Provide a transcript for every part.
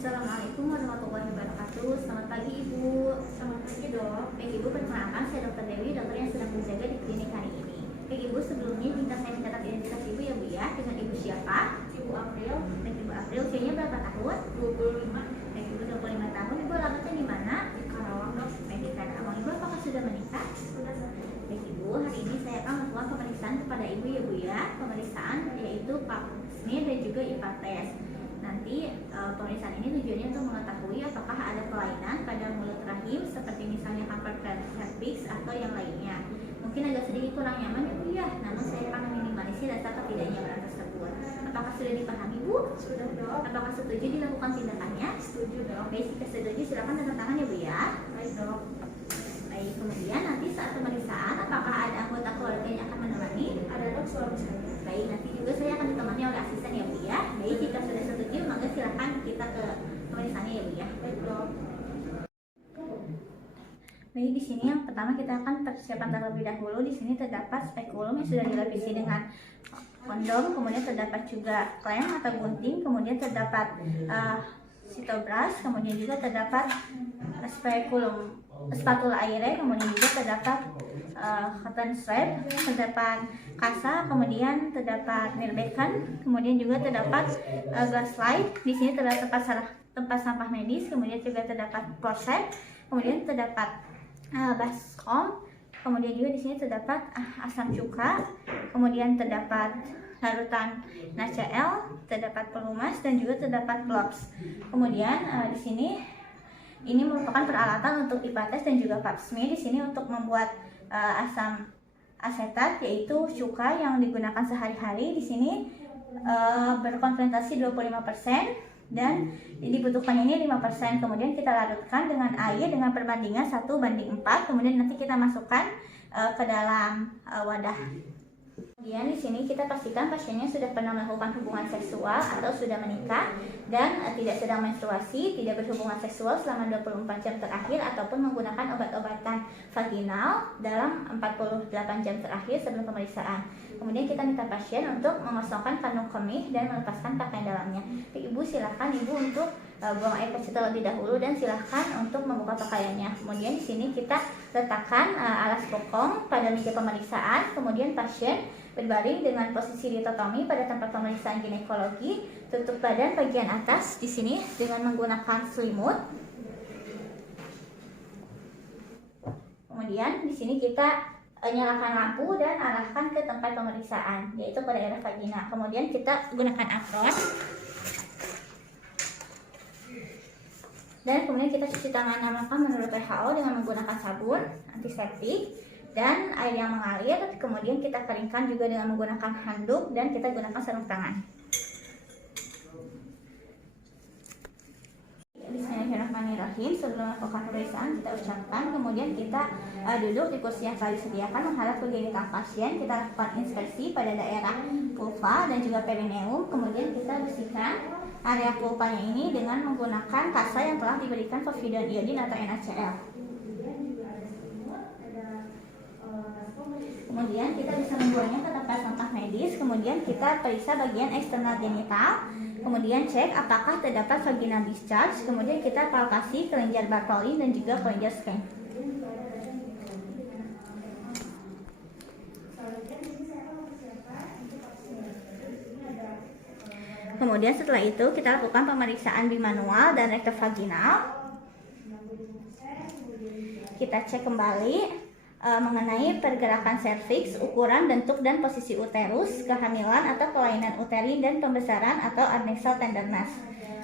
Assalamualaikum warahmatullahi wabarakatuh. Selamat pagi Ibu. Selamat pagi dok. Baik Ibu, perkenalkan saya Dr. Dewi, dokter yang sedang berjaga di klinik hari ini. Baik Ibu, sebelumnya minta saya mencatat identitas Ibu ya Bu ya. Dengan Ibu siapa? Ibu April, Baik Ibu April, usianya berapa tahun? 25, Baik Ibu, 25 tahun. Ibu alamatnya di mana? di Karawang dok. Baik di Karawang. Ibu apakah sudah menikah? Sudah Baik Ibu, hari ini saya akan melakukan pemeriksaan kepada Ibu ya Bu ya. Pemeriksaan yaitu Pap smear dan juga IPA test. Nanti pemeriksaan ini tujuannya untuk mengetahui apakah ada kelainan pada mulut rahim seperti misalnya kanker cervix atau yang lainnya. Mungkin agak sedikit kurang nyaman ya Bu ya, namun saya akan meminimalisir rasa ketidaknyamanan tersebut. Apakah sudah dipahami Bu? Sudah dok. Apakah setuju dilakukan tindakannya? Setuju dok. Baik, jika setuju silakan tanda tangan ya Bu ya. Baik dok. Baik, kemudian nanti saat pemeriksaan apakah ada anggota keluarga yang akan menemani? Ada dok suami saya. Baik, nanti juga saya akan ditemani oleh asisten ya Bu ya. Baik, jika sudah setuju maka silakan kita ke pemeriksaannya ya Bu ya. Baik dok. Baik, di sini yang pertama kita akan persiapan terlebih dahulu. Di sini terdapat spekulum yang sudah dilapisi dengan kondom, kemudian terdapat juga klem atau gunting, kemudian terdapat sitobras, kemudian juga terdapat spekulum spatula aire, kemudian juga terdapat cotton swab, terdapat kasa, kemudian terdapat mirbekan, kemudian juga terdapat glass slide. Di sini terdapat tempat sampah medis, kemudian juga terdapat forceps, kemudian terdapat baskom, kemudian juga di sini terdapat asam cuka, kemudian terdapat larutan NaCl, terdapat pelumas dan juga terdapat gloves. Kemudian di sini ini merupakan peralatan untuk IPA test dan juga Pap smear. Di sini untuk membuat asam asetat yaitu cuka yang digunakan sehari-hari. Di sini berkonsentrasi 25%. Dan dibutuhkan ini 5%. Kemudian kita larutkan dengan air dengan perbandingan 1:4. Kemudian nanti kita masukkan ke dalam wadah. Kemudian di sini kita pastikan pasiennya sudah pernah melakukan hubungan seksual atau sudah menikah dan tidak sedang menstruasi, tidak berhubungan seksual selama 24 jam terakhir ataupun menggunakan obat-obatan vaginal dalam 48 jam terakhir sebelum pemeriksaan. Kemudian kita minta pasien untuk mengosongkan kandung kemih dan melepaskan pakaian dalamnya. Ibu silakan Ibu untuk buang air kecil terlebih dahulu dan silahkan untuk membuka pakaiannya. Kemudian di sini kita letakkan alas bokong pada meja pemeriksaan. Kemudian pasien berbaring dengan posisi ditotomi pada tempat pemeriksaan ginekologi. Tutup badan bagian atas di sini dengan menggunakan selimut. Kemudian di sini kita nyalakan lampu dan arahkan ke tempat pemeriksaan, yaitu pada daerah vagina. Kemudian kita gunakan apron. Dan kemudian kita cuci tangan 6 langkah menurut WHO dengan menggunakan sabun antiseptik dan air yang mengalir. Kemudian kita keringkan juga dengan menggunakan handuk dan kita gunakan sarung tangan. Bismillahirrahmanirrahim. Sebelum melakukan pemeriksaan kita ucapkan, kemudian kita duduk di kursi yang telah disediakan menghadap ke genital pasien. Kita lakukan inspeksi pada daerah vulva dan juga perineum. Kemudian kita bersihkan area vulvanya ini dengan menggunakan kasa yang telah diberikan povidone iodin atau NaCl. Kemudian kita bisa membuangnya ke tempat sampah medis. Kemudian kita periksa bagian eksternal genital. Kemudian cek apakah terdapat vaginal discharge. Kemudian kita palpasi kelenjar Bartholin dan juga kelenjar Schenck. Kemudian setelah itu kita lakukan pemeriksaan bimanual dan rektovaginal. Kita cek kembali mengenai pergerakan serviks, ukuran, bentuk, dan posisi uterus, kehamilan atau kelainan uterin dan pembesaran atau adnexal tenderness.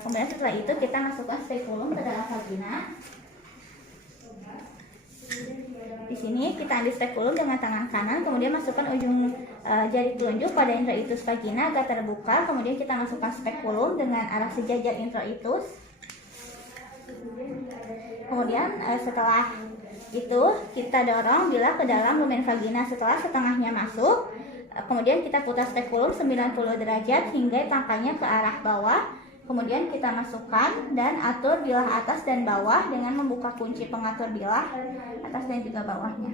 Kemudian setelah itu kita masukkan spekulum ke dalam vagina. Di sini kita ambil spekulum dengan tangan kanan, kemudian masukkan ujung jari telunjuk pada introitus vagina agar terbuka. Kemudian kita masukkan spekulum dengan arah sejajar introitus. Kemudian setelah itu kita dorong bila ke dalam lumen vagina. Setelah setengahnya masuk, kemudian kita putar spekulum 90 derajat hingga tangkanya ke arah bawah. Kemudian kita masukkan dan atur bilah atas dan bawah dengan membuka kunci pengatur bilah atas dan juga bawahnya.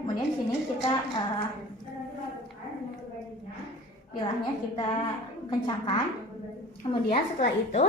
Kemudian sini kita bilahnya kita kencangkan. Kemudian setelah itu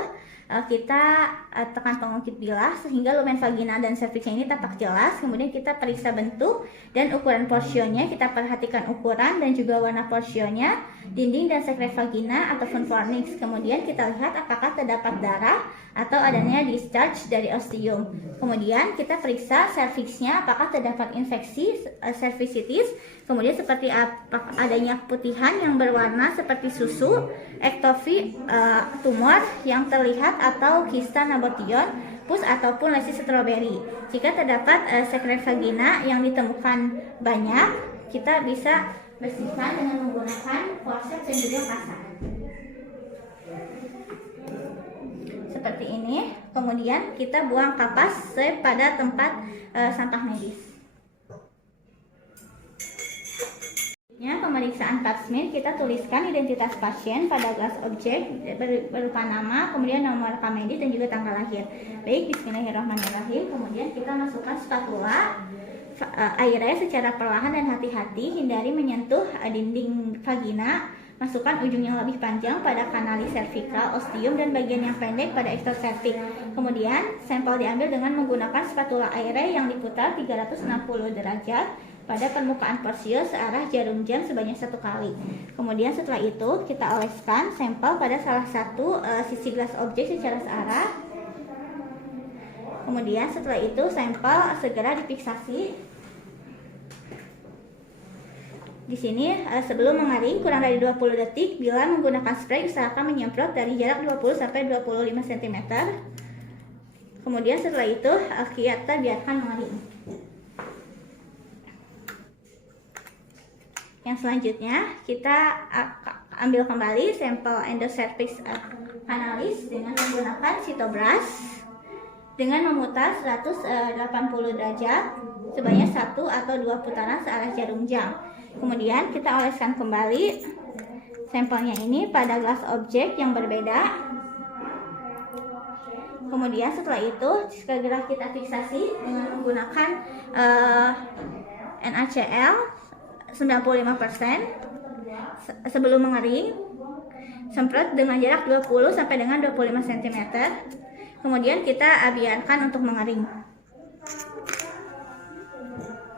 kita tekan pengungkit bilah sehingga lumen vagina dan serviksnya ini tampak jelas. Kemudian kita periksa bentuk dan ukuran porsionya, kita perhatikan ukuran dan juga warna porsionya, dinding dan sekret vagina ataupun fornix. Kemudian kita lihat apakah terdapat darah atau adanya discharge dari ostium. Kemudian kita periksa serviksnya apakah terdapat infeksi cervicitis, kemudian seperti apa adanya keputihan yang berwarna seperti susu, ektofi, tumor yang terlihat atau kista nabotion, pus ataupun lesi stroberi. Jika terdapat sekret vagina yang ditemukan banyak, kita bisa bersihkan dengan menggunakan forceps dan juga kasar. Seperti ini. Kemudian kita buang kapas pada tempat sampah medis. Pemeriksaan pap smear, kita tuliskan identitas pasien pada gelas objek berupa nama, kemudian nomor rekam medis dan juga tanggal lahir. Baik, bismillahirrahmanirrahim. Kemudian kita masukkan spatula airnya secara perlahan dan hati-hati, hindari menyentuh dinding vagina. Masukkan ujung yang lebih panjang pada kanalis cervical, ostium, dan bagian yang pendek pada ekstoservik. Kemudian sampel diambil dengan menggunakan spatula airnya yang diputar 360 derajat pada permukaan porsio searah jarum jam sebanyak 1 kali. Kemudian setelah itu kita oleskan sampel pada salah satu sisi gelas objek secara searah. Kemudian setelah itu sampel segera difiksasi. Di sini sebelum mengering kurang dari 20 detik, bila menggunakan spray usahakan menyemprot dari jarak 20 sampai 25 cm. Kemudian setelah itu kita biarkan mengering. Yang selanjutnya kita ambil kembali sampel endocervix canalis dengan menggunakan sitobras dengan memutar 180 derajat sebanyak 1 atau 2 putaran searah jarum jam. Kemudian kita oleskan kembali sampelnya ini pada gelas objek yang berbeda. Kemudian setelah itu segera kita fiksasi dengan menggunakan NaCl 95% sebelum mengering. Semprot dengan jarak 20 sampai dengan 25 cm. Kemudian kita biarkan untuk mengering.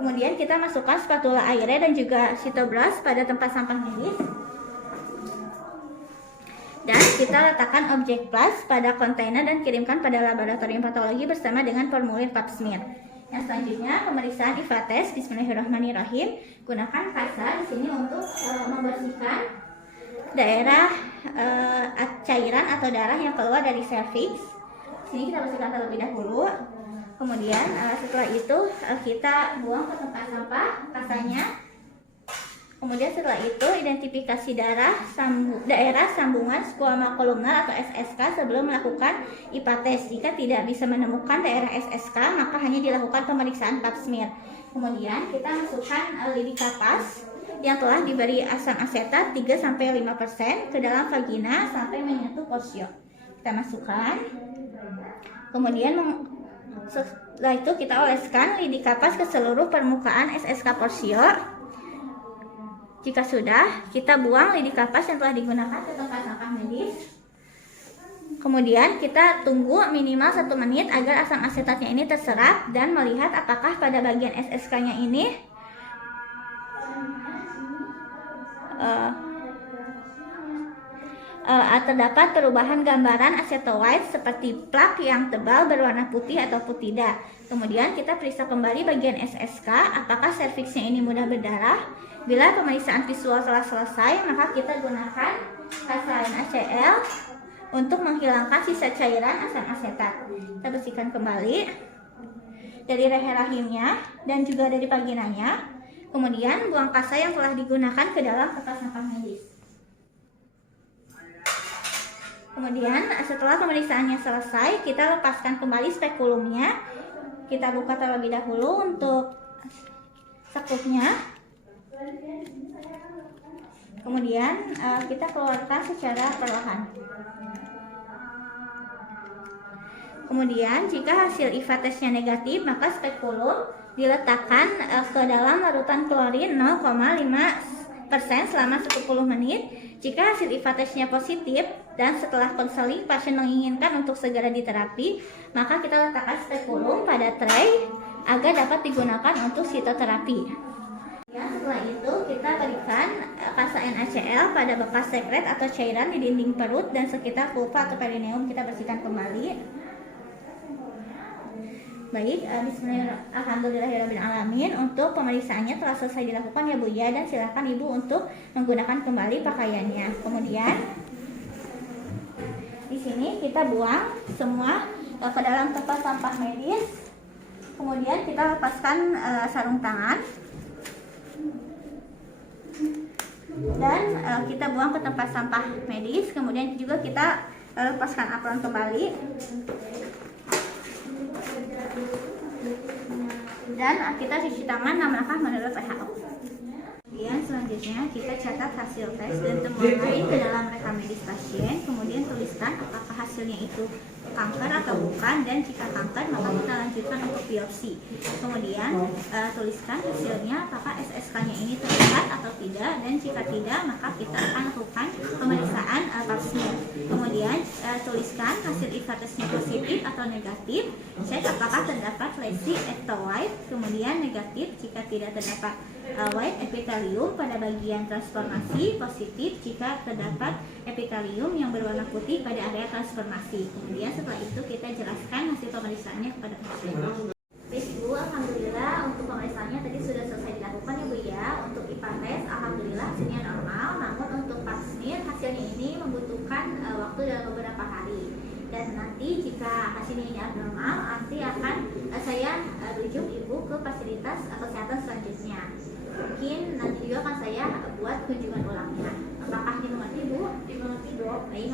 Kemudian kita masukkan spatula airnya dan juga sitobras pada tempat sampah medis. Dan kita letakkan objek plus pada kontainer dan kirimkan pada laboratorium patologi bersama dengan formulir pap smear. Yang selanjutnya pemeriksaan IVA test. Bismillahirrahmanirrahim. Gunakan kasar di sini untuk membersihkan daerah cairan atau darah yang keluar dari serviks. Sini kita bersihkan terlebih dahulu. Kemudian setelah itu kita buang ke tempat sampah kasarnya. Kemudian setelah itu identifikasi daerah sambungan squama kolumnar atau SSK sebelum melakukan IVA test. Jika tidak bisa menemukan daerah SSK, maka hanya dilakukan pemeriksaan pap smear. Kemudian kita masukkan lidi kapas yang telah diberi asam asetat 3-5% ke dalam vagina sampai menyentuh porsio. Kita masukkan. Kemudian setelah itu kita oleskan lidi kapas ke seluruh permukaan SSK porsio. Jika sudah, kita buang lidi kapas yang telah digunakan ke tempat sampah medis. Kemudian kita tunggu minimal 1 menit agar asam asetatnya ini terserap dan melihat apakah pada bagian SSK-nya ini terdapat perubahan gambaran acetoide seperti plak yang tebal berwarna putih ataupun tidak. Kemudian kita periksa kembali bagian SSK apakah serviksnya ini mudah berdarah. Bila pemeriksaan visual telah selesai, maka kita gunakan kasar NaCl untuk menghilangkan sisa cairan asam asetat. Kita bersihkan kembali dari leher rahimnya dan juga dari vaginanya. Kemudian buang kasa yang telah digunakan ke dalam tempat sampah medis. Kemudian setelah pemeriksaannya selesai, kita lepaskan kembali spekulumnya. Kita buka terlebih dahulu untuk sekupnya. Kemudian kita keluarkan secara perlahan. Kemudian jika hasil IVA tesnya negatif, maka spekulum diletakkan ke dalam larutan klorin 0,5% selama 10 menit. Jika hasil IVA tesnya positif dan setelah konseling pasien menginginkan untuk segera diterapi, maka kita letakkan spekulum pada tray agar dapat digunakan untuk sitoterapi. Ya, setelah itu kita berikan pasa NaCl pada bekas sekret atau cairan di dinding perut dan sekitar vulva atau perineum, kita bersihkan kembali. Baik, Alhamdulillahirrahmanirrahim. Untuk pemeriksaannya telah selesai dilakukan ya Bu ya, dan silakan Ibu untuk menggunakan kembali pakaiannya. Kemudian di sini kita buang semua ke dalam tempat sampah medis. Kemudian kita lepaskan sarung tangan dan kita buang ke tempat sampah medis. Kemudian juga kita lepaskan apron kembali. Dan kita cuci tangan 6 langkah menurut WHO. Kemudian selanjutnya kita catat hasil tes dan temuan lain ke dalam rekam medis pasien. Kemudian tuliskan apakah hasilnya itu kanker atau bukan, dan jika kanker maka kita lanjutkan untuk biopsi. Kemudian tuliskan hasilnya apakah SSK-nya ini terlihat atau tidak, dan jika tidak maka kita akan lakukan pemeriksaan pap smear. Kemudian tuliskan hasil IVA tesnya positif atau negatif, cek apakah terdapat lesi ectocyte, kemudian negatif jika tidak terdapat white epithelium pada bagian transformasi, positif jika terdapat epithelium yang berwarna putih pada area transformasi. Kemudian setelah itu kita jelaskan hasil pemeriksaannya kepada pasien. Baik Bu, alhamdulillah untuk pemeriksaannya tadi sudah selesai dilakukan ya Bu ya. Untuk IVA tes alhamdulillah hasilnya normal, namun untuk pap smear hasilnya ini membutuhkan waktu dalam beberapa hari. Dan nanti jika hasilnya ini abnormal, nanti akan saya rujuk Ibu ke fasilitas kesehatan selanjutnya. Mungkin nanti juga akan saya buat kunjungan ulangnya. Apakah dimengerti Bu? Dimengerti Dok. Baik,